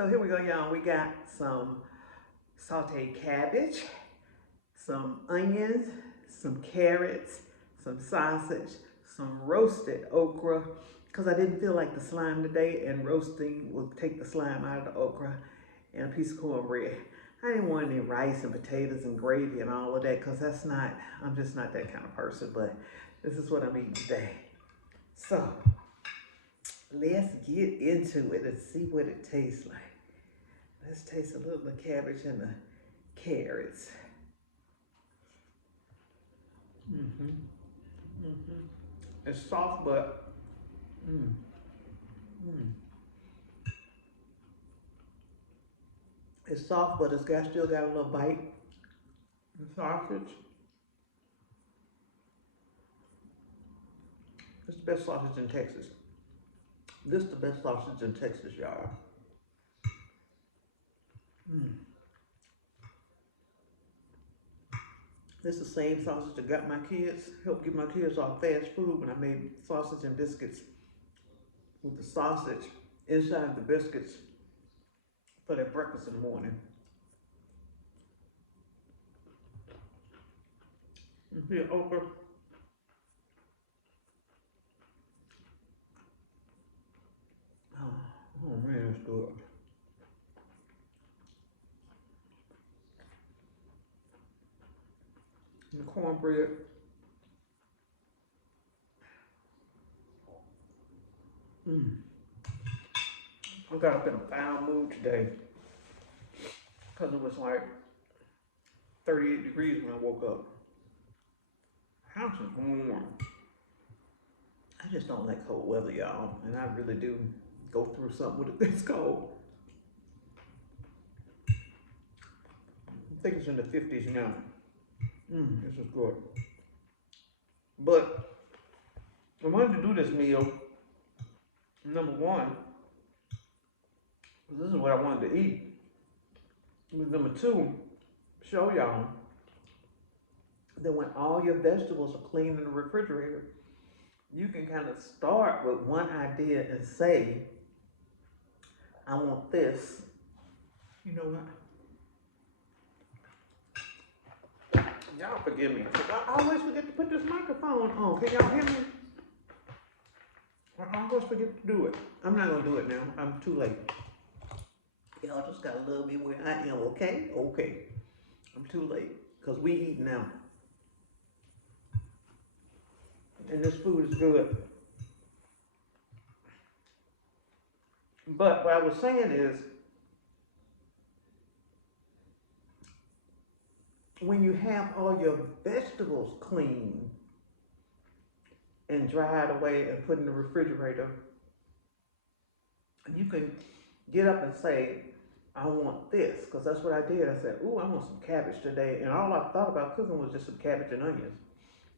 So here we go, y'all. We got some sauteed cabbage, some onions, some carrots, some sausage, some roasted okra, because I didn't feel like the slime today, and roasting will take the slime out of the okra, and a piece of cornbread. I didn't want any rice and potatoes and gravy and all of that, because I'm just not that kind of person, but this is what I'm eating today. So let's get into it and see what it tastes like. Let's taste a little of the cabbage and the carrots. It's soft, but it's soft, but still got a little bite. The sausage. It's the best sausage in Texas. This is the best sausage in Texas, y'all. This is the same sausage that got my kids, helped get my kids off fast food when I made sausage and biscuits with the sausage inside the biscuits for their breakfast in the morning. Here, okra. Oh man, it's good. And the cornbread. I got up in a foul mood today because it was like 38 degrees when I woke up. The house is warm. I just don't like cold weather, y'all, and I really do go through something with it that's cold. I think it's in the 50s now. This is good. But I wanted to do this meal, number one, this is what I wanted to eat. Number two, show y'all that when all your vegetables are clean in the refrigerator, you can kind of start with one idea and say, I want this. You know what? Y'all forgive me, because I always forget to put this microphone on. Can y'all hear me? I always forget to do it. I'm not going to do it now. I'm too late. Y'all just got to love me where I am, okay? Okay. I'm too late, because we eat now. And this food is good. But what I was saying is, when you have all your vegetables clean and dried away and put in the refrigerator, you can get up and say, I want this, because that's what I did. I said, ooh, I want some cabbage today. And all I thought about cooking was just some cabbage and onions.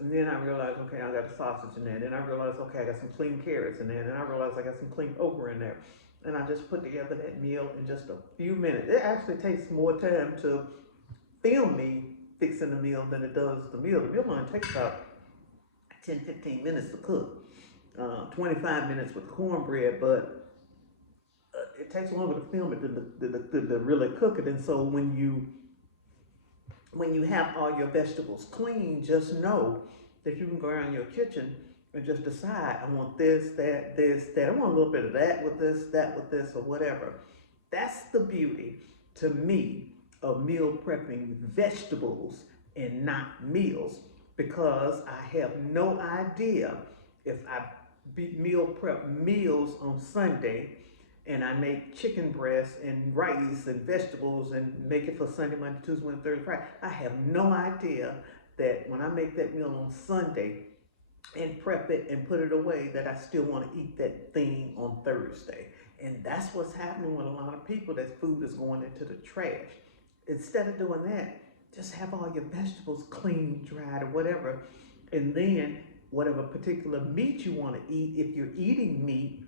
And then I realized, okay, I got a sausage in there. Then I realized, okay, I got some clean carrots in there. And then I realized I got some clean okra in there. And I just put together that meal in just a few minutes. It actually takes more time to film me fixing the meal than it does the meal. The meal only takes about 10, 15 minutes to cook. 25 minutes with cornbread, but it takes longer to film it than to really cook it. And so when you have all your vegetables clean, just know that you can go around your kitchen and just decide, I want this, that, this, that. I want a little bit of that with this, or whatever. That's the beauty, to me, of meal prepping vegetables and not meals, because I have no idea if I meal prep meals on Sunday and I make chicken breast and rice and vegetables and make it for Sunday, Monday, Tuesday, Wednesday, Thursday, Friday. I have no idea that when I make that meal on Sunday and prep it and put it away, that I still want to eat that thing on Thursday. And that's what's happening with a lot of people, that food is going into the trash. Instead of doing that, just have all your vegetables clean, dried, or whatever. And then whatever particular meat you want to eat, if you're eating meat,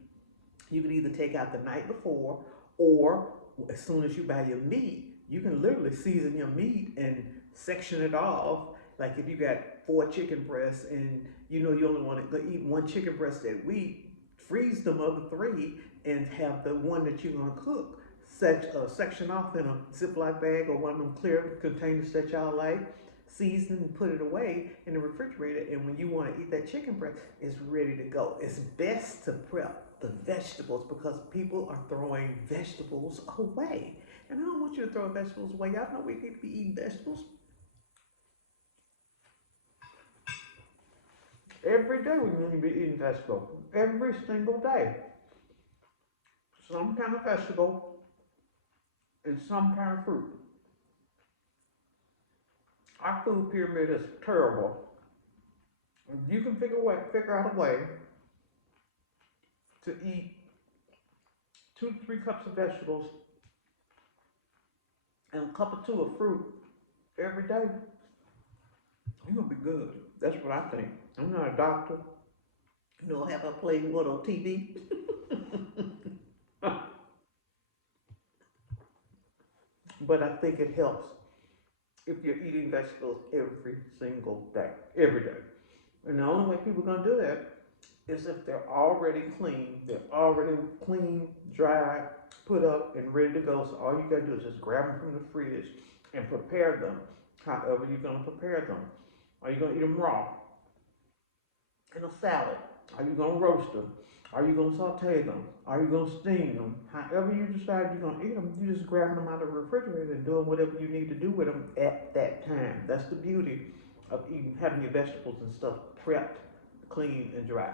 you can either take out the night before, or as soon as you buy your meat, you can literally season your meat and section it off. Like if you got 4 chicken breasts and you know you only want to eat 1 chicken breast that week, freeze the other 3 and have the one that you're going to cook section off in a Ziploc bag or one of them clear containers that y'all like. Season and put it away in the refrigerator, and when you want to eat that chicken breast, it's ready to go. It's best to prep the vegetables because people are throwing vegetables away. And I don't want you to throw vegetables away. Y'all know we need to be eating vegetables. Every day we need to be eating vegetables. Every single day. Some kind of vegetable and some kind of fruit. Our food pyramid is terrible. If you can figure out a way to eat 2 to 3 cups of vegetables and a cup or 2 of fruit every day, you're gonna be good. That's what I think. I'm not a doctor. You know, have I played what on TV? But I think it helps if you're eating vegetables every single day, every day. And the only way people are gonna do that is if they're already clean. They're already clean, dried, put up, and ready to go. So all you gotta do is just grab them from the fridge and prepare them however you're gonna prepare them. Are you gonna eat them raw in a salad? Are you gonna roast them? Are you gonna saute them? Are you gonna steam them? However you decide you're gonna eat them, you just grabbing them out of the refrigerator and doing whatever you need to do with them at that time. That's the beauty of having your vegetables and stuff prepped, clean, and dry.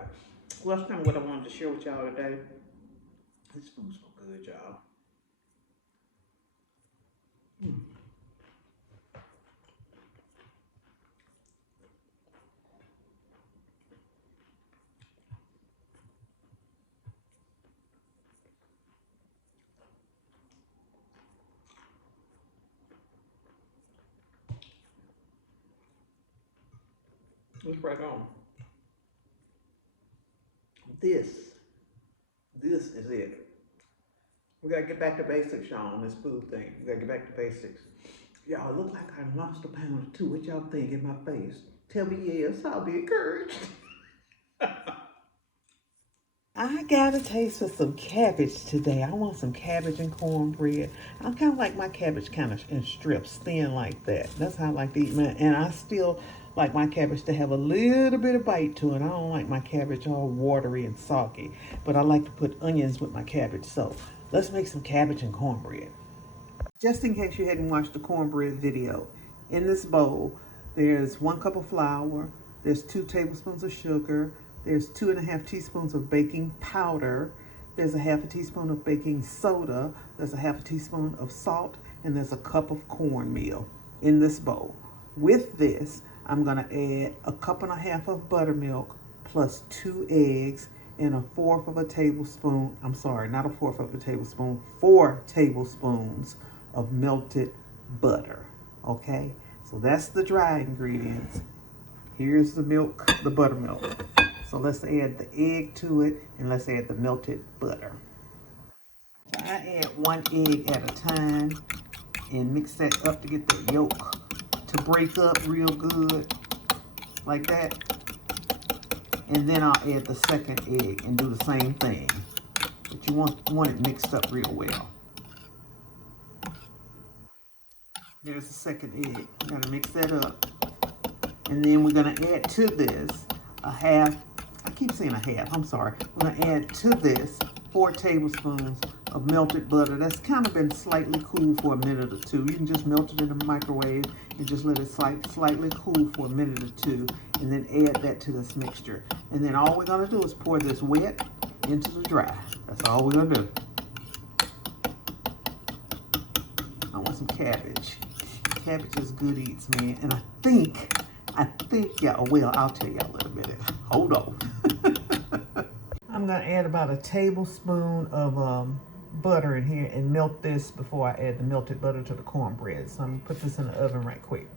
Well, that's kind of what I wanted to share with y'all today. This food's so good, y'all. It's right on. This is it. We gotta get back to basics, y'all, on this food thing. We gotta get back to basics. Y'all, it look like I lost a pound or 2. What y'all think in my face? Tell me yes, I'll be encouraged. I got a taste for some cabbage today. I want some cabbage and cornbread. I kind of like my cabbage kind of in strips, thin like that. That's how I like to eat mine. And I still like my cabbage to have a little bit of bite to it. I don't like my cabbage all watery and soggy. But I like to put onions with my cabbage. So let's make some cabbage and cornbread. Just in case you hadn't watched the cornbread video, in this bowl, there's 1 cup of flour, there's 2 tablespoons of sugar, there's 2½ teaspoons of baking powder, there's a ½ teaspoon of baking soda, there's a ½ teaspoon of salt, and there's a cup of cornmeal in this bowl. With this, I'm gonna add a cup and a half of buttermilk plus 2 eggs and 1/4 of a tablespoon, I'm sorry, not 1/4 of a tablespoon, 4 tablespoons of melted butter, okay? So that's the dry ingredients. Here's the milk, the buttermilk. So let's add the egg to it and let's add the melted butter. So I add 1 egg at a time and mix that up to get the yolk to break up real good, like that. And then I'll add the second egg and do the same thing. But you want it mixed up real well. There's the second egg. I'm gonna mix that up. And then we're gonna add to this a half, I keep saying a half, I'm sorry. We're gonna add to this 4 tablespoons of melted butter. That's kind of been slightly cool for a minute or 2. You can just melt it in the microwave and just let it slightly cool for a minute or 2, and then add that to this mixture. And then all we're gonna do is pour this wet into the dry. That's all we're gonna do. I want some cabbage. Cabbage is good eats, man. And I think, y'all, well, I'll tell y'all in a minute. Hold on. I'm gonna add about a tablespoon of butter in here and melt this before I add the melted butter to the cornbread. So I'm gonna put this in the oven right quick.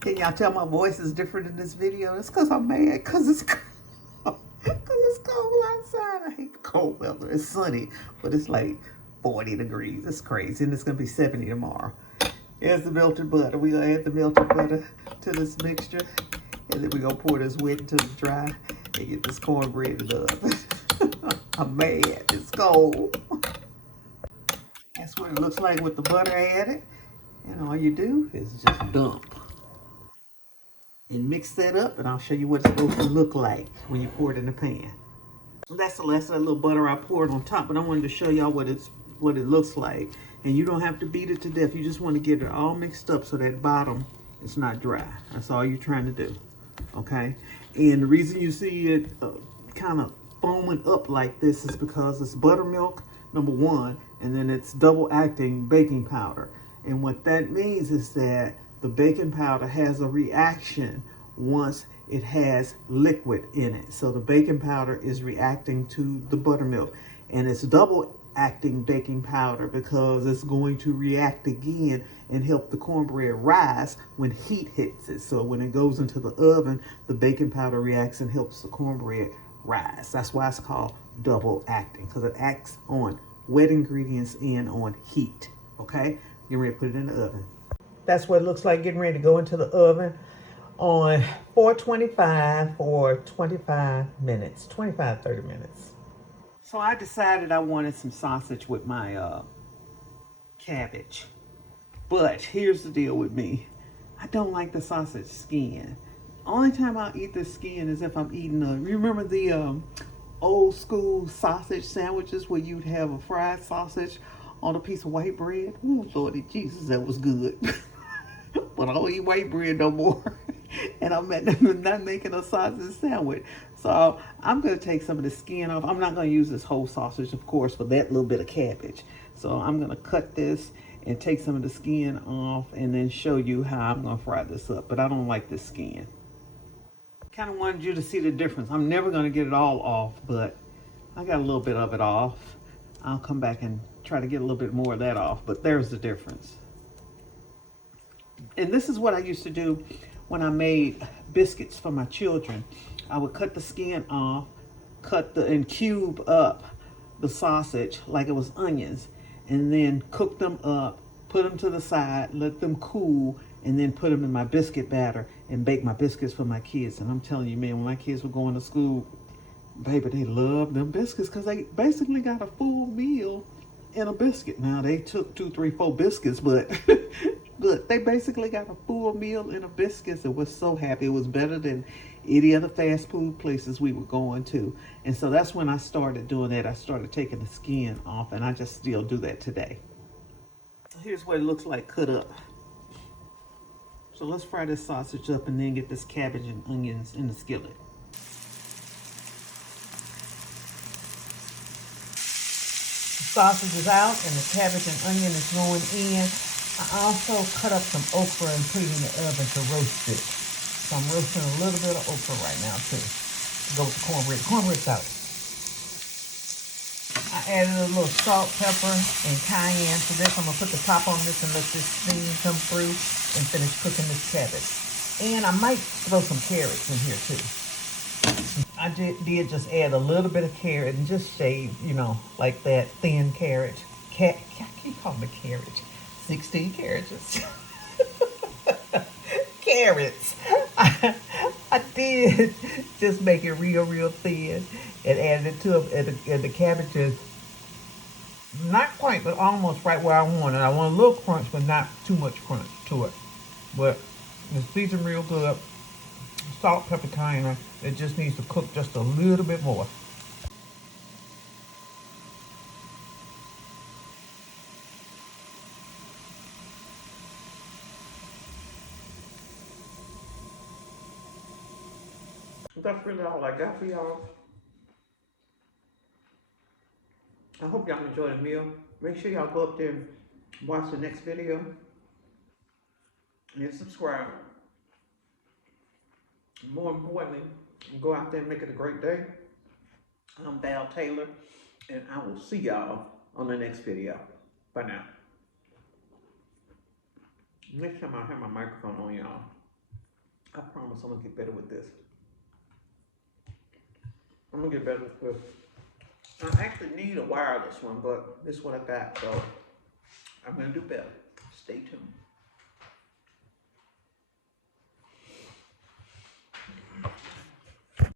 Can y'all tell my voice is different in this video? It's because I'm mad, because it's cold. It's cold outside. I hate the cold weather. It's sunny, but it's like 40 degrees. It's crazy, and it's gonna be 70 tomorrow. Here's the melted butter. We're gonna add the melted butter to this mixture, and then we're gonna pour this wet into the dry and get this cornbread in the oven. I'm mad. It's cold. That's what it looks like with the butter added. And all you do is just dump and mix that up, and I'll show you what it's supposed to look like when you pour it in the pan. That's the last of that little butter I poured on top, but I wanted to show y'all what it looks like. And you don't have to beat it to death. You just want to get it all mixed up so that bottom is not dry. That's all you're trying to do, okay? And the reason you see it kind of foaming up like this is because it's buttermilk, number one, and then it's double acting baking powder. And what that means is that the baking powder has a reaction once it has liquid in it. So the baking powder is reacting to the buttermilk, and it's double acting baking powder because it's going to react again and help the cornbread rise when heat hits it. So when it goes into the oven, the baking powder reacts and helps the cornbread rise. That's why it's called double acting, because it acts on wet ingredients and on heat. Okay, get ready to put it in the oven. That's what it looks like getting ready to go into the oven on 425 for 25 minutes, 30 minutes. So I decided I wanted some sausage with my cabbage. But here's the deal with me. I don't like the sausage skin. Only time I'll eat the skin is if I'm eating remember the old school sausage sandwiches where you'd have a fried sausage on a piece of white bread? Ooh, Lordy Jesus, that was good. But I don't eat white bread no more. And I'm not making a sausage sandwich. So I'm going to take some of the skin off. I'm not going to use this whole sausage, of course, for that little bit of cabbage. So I'm going to cut this and take some of the skin off and then show you how I'm going to fry this up. But I don't like this skin. Kind of wanted you to see the difference. I'm never going to get it all off, but I got a little bit of it off. I'll come back and try to get a little bit more of that off, but there's the difference. And this is what I used to do when I made biscuits for my children. I would cut the skin off, and cube up the sausage like it was onions, and then cook them up, put them to the side, let them cool, and then put them in my biscuit batter and bake my biscuits for my kids. And I'm telling you, man, when my kids were going to school, baby, they loved them biscuits because they basically got a full meal in a biscuit. Now, they took 2, 3, 4 biscuits, but look, they basically got a full meal in a biscuit. It was so happy. It was better than any other fast food places we were going to. And so that's when I started doing that. I started taking the skin off, and I just still do that today. Here's what it looks like cut up. So let's fry this sausage up and then get this cabbage and onions in the skillet. Sausage is out and the cabbage and onion is going in. I also cut up some okra and put it in the oven to roast it. So I'm roasting a little bit of okra right now too. To go with the cornbread. The cornbread's out. I added a little salt, pepper, and cayenne to this. I'm going to put the top on this and let this steam come through and finish cooking this cabbage. And I might throw some carrots in here too. I did just add a little bit of carrot and just shave, you know, like that thin carrot. I keep calling it carrot. 16 carrots. Carrots. I did just make it real thin and added it to it. And the cabbage is not quite, but almost right where I want it. I want a little crunch, but not too much crunch to it. But it's seasoned real good. Salt, pepper, cayenne. It just needs to cook just a little bit more. That's really all I got for y'all. I hope y'all enjoyed the meal. Make sure y'all go up there and watch the next video and subscribe. More importantly, go out there and make it a great day. I'm Val Taylor, and I will see y'all on the next video. Bye now. Next time I have my microphone on, y'all, I promise I'm gonna get better with this. I'm gonna get better with this. I actually need a wireless one, but this is what I got, so I'm gonna do better. Stay tuned.